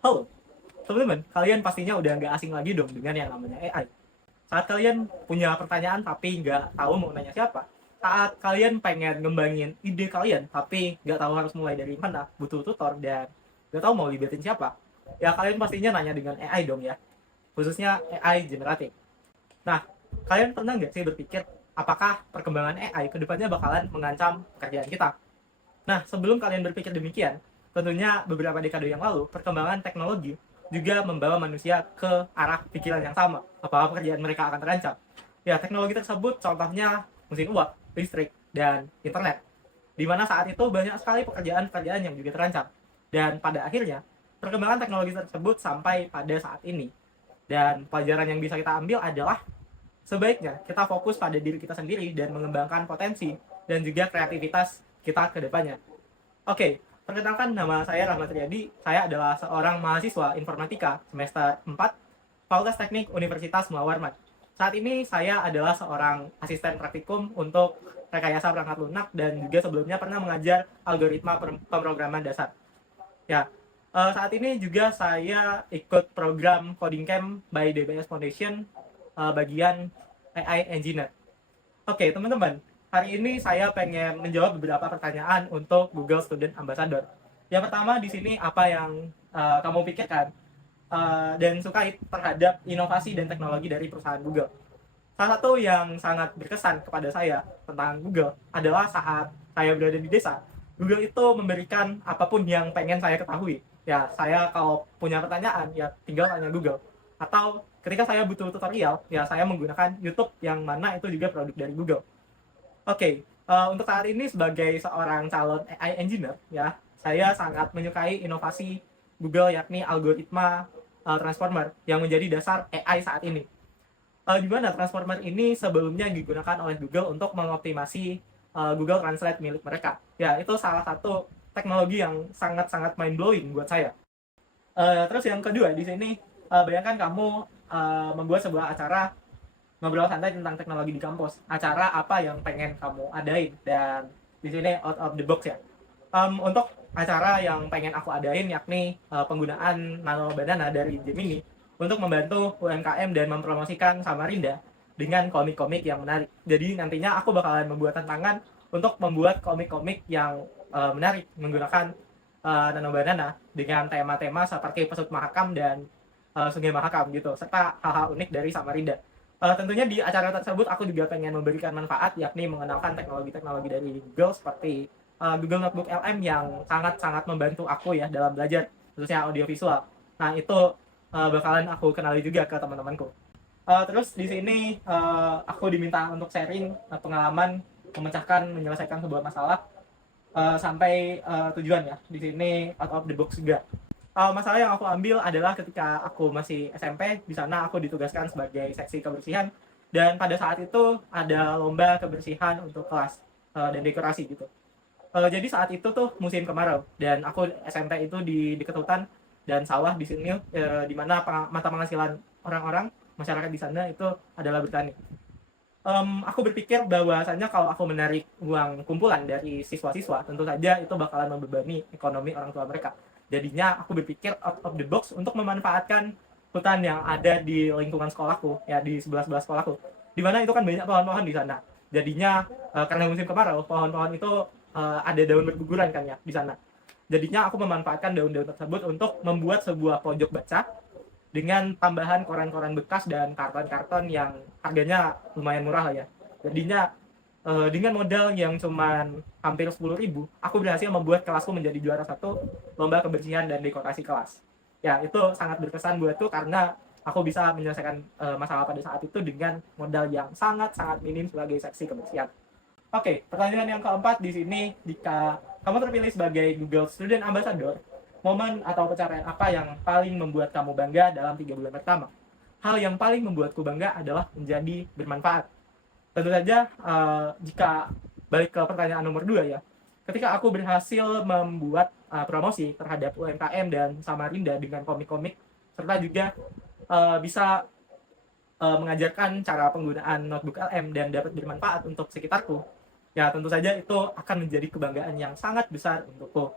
Halo, teman-teman, kalian pastinya udah nggak asing lagi dong dengan yang namanya AI. Saat kalian punya pertanyaan tapi nggak tahu mau nanya siapa, saat kalian pengen ngembangin ide kalian tapi nggak tahu harus mulai dari mana, butuh tutor dan nggak tahu mau libatin siapa, ya kalian pastinya nanya dengan AI dong ya, khususnya AI generatif. Nah, kalian pernah nggak sih berpikir apakah perkembangan AI kedepannya bakalan mengancam pekerjaan kita? Nah, sebelum kalian berpikir demikian, tentunya beberapa dekade yang lalu, perkembangan teknologi juga membawa manusia ke arah pikiran yang sama, apakah pekerjaan mereka akan terancam. Ya, teknologi tersebut contohnya mesin uap, listrik, dan internet. Di mana saat itu banyak sekali pekerjaan-pekerjaan yang juga terancam. Dan pada akhirnya, perkembangan teknologi tersebut sampai pada saat ini. Dan pelajaran yang bisa kita ambil adalah sebaiknya kita fokus pada diri kita sendiri dan mengembangkan potensi dan juga kreativitas kita ke depannya. Oke, perkenalkan nama saya Rahmat Riyadi. Saya adalah seorang mahasiswa informatika semester 4, Fakultas Teknik Universitas Muhammad. Saat ini saya adalah seorang asisten praktikum untuk rekayasa perangkat lunak dan juga sebelumnya pernah mengajar algoritma pemrograman dasar. Ya, saat ini juga saya ikut program Coding Camp by DBS Foundation, bagian AI Engineer. Oke, teman-teman, hari ini saya pengen menjawab beberapa pertanyaan untuk Google Student Ambassador. Yang pertama di sini apa yang kamu pikirkan dan sukai terhadap inovasi dan teknologi dari perusahaan Google. Salah satu yang sangat berkesan kepada saya tentang Google adalah saat saya berada di desa. Google itu memberikan apapun yang pengen saya ketahui. Ya, saya kalau punya pertanyaan, ya tinggal tanya Google. Atau ketika saya butuh tutorial, ya saya menggunakan YouTube yang mana itu juga produk dari Google. Oke, untuk saat ini sebagai seorang calon AI engineer, ya, saya sangat menyukai inovasi Google yakni algoritma transformer yang menjadi dasar AI saat ini. Di mana transformer ini sebelumnya digunakan oleh Google untuk mengoptimasi Google Translate milik mereka. Ya, itu salah satu teknologi yang sangat-sangat mind blowing buat saya. Terus yang kedua di sini, bayangkan kamu membuat sebuah acara ngobrol santai tentang teknologi di kampus. Acara apa yang pengen kamu adain dan di sini out of the box ya. Untuk acara yang pengen aku adain yakni penggunaan Nano Banana dari Gemini untuk membantu UMKM dan mempromosikan Samarinda dengan komik-komik yang menarik. Jadi nantinya aku bakalan membuat tantangan untuk membuat komik-komik yang menarik menggunakan Nano Banana dengan tema-tema seperti Pesut Mahakam dan Sungai Mahakam gitu, serta hal-hal unik dari Samarinda. Tentunya di acara tersebut aku juga pengen memberikan manfaat yakni mengenalkan teknologi-teknologi dari Google seperti Google Notebook LM yang sangat-sangat membantu aku ya dalam belajar khususnya audiovisual. Nah itu bakalan aku kenali juga ke teman-temanku. Terus di sini aku diminta untuk sharing pengalaman memecahkan menyelesaikan sebuah masalah sampai tujuan ya. Di sini out of the box juga. Masalah yang aku ambil adalah ketika aku masih SMP, di sana aku ditugaskan sebagai seksi kebersihan dan pada saat itu ada lomba kebersihan untuk kelas dan dekorasi gitu. Jadi saat itu tuh musim kemarau dan aku SMP itu di dekat hutan dan sawah di sini di mana mata penghasilan orang-orang masyarakat di sana itu adalah bertani. Aku berpikir bahwasanya kalau aku menarik uang kumpulan dari siswa-siswa, tentu saja itu bakalan membebani ekonomi orang tua mereka. Jadinya aku berpikir out of the box untuk memanfaatkan hutan yang ada di lingkungan sekolahku, ya di sebelah-sebelah sekolahku. Di mana itu kan banyak pohon-pohon di sana. Jadinya karena musim kemarau, pohon-pohon itu ada daun berguguran kan ya di sana. Jadinya aku memanfaatkan daun-daun tersebut untuk membuat sebuah pojok baca dengan tambahan koran-koran bekas dan karton-karton yang harganya lumayan murah lah ya. Jadinya dengan modal yang cuman hampir 10.000, aku berhasil membuat kelasku menjadi juara satu lomba kebersihan dan dekorasi kelas. Ya, itu sangat berkesan buatku karena aku bisa menyelesaikan masalah pada saat itu dengan modal yang sangat-sangat minim sebagai seksi kebersihan. Oke, pertanyaan yang keempat di sini, jika kamu terpilih sebagai Google Student Ambassador, momen atau pencapaian apa yang paling membuat kamu bangga dalam 3 bulan pertama? Hal yang paling membuatku bangga adalah menjadi bermanfaat. Tentu saja, jika balik ke pertanyaan nomor 2 ya, ketika aku berhasil membuat promosi terhadap UMKM dan Samarinda dengan komik-komik, serta juga bisa mengajarkan cara penggunaan notebook LM dan dapat bermanfaat untuk sekitarku, ya tentu saja itu akan menjadi kebanggaan yang sangat besar untukku.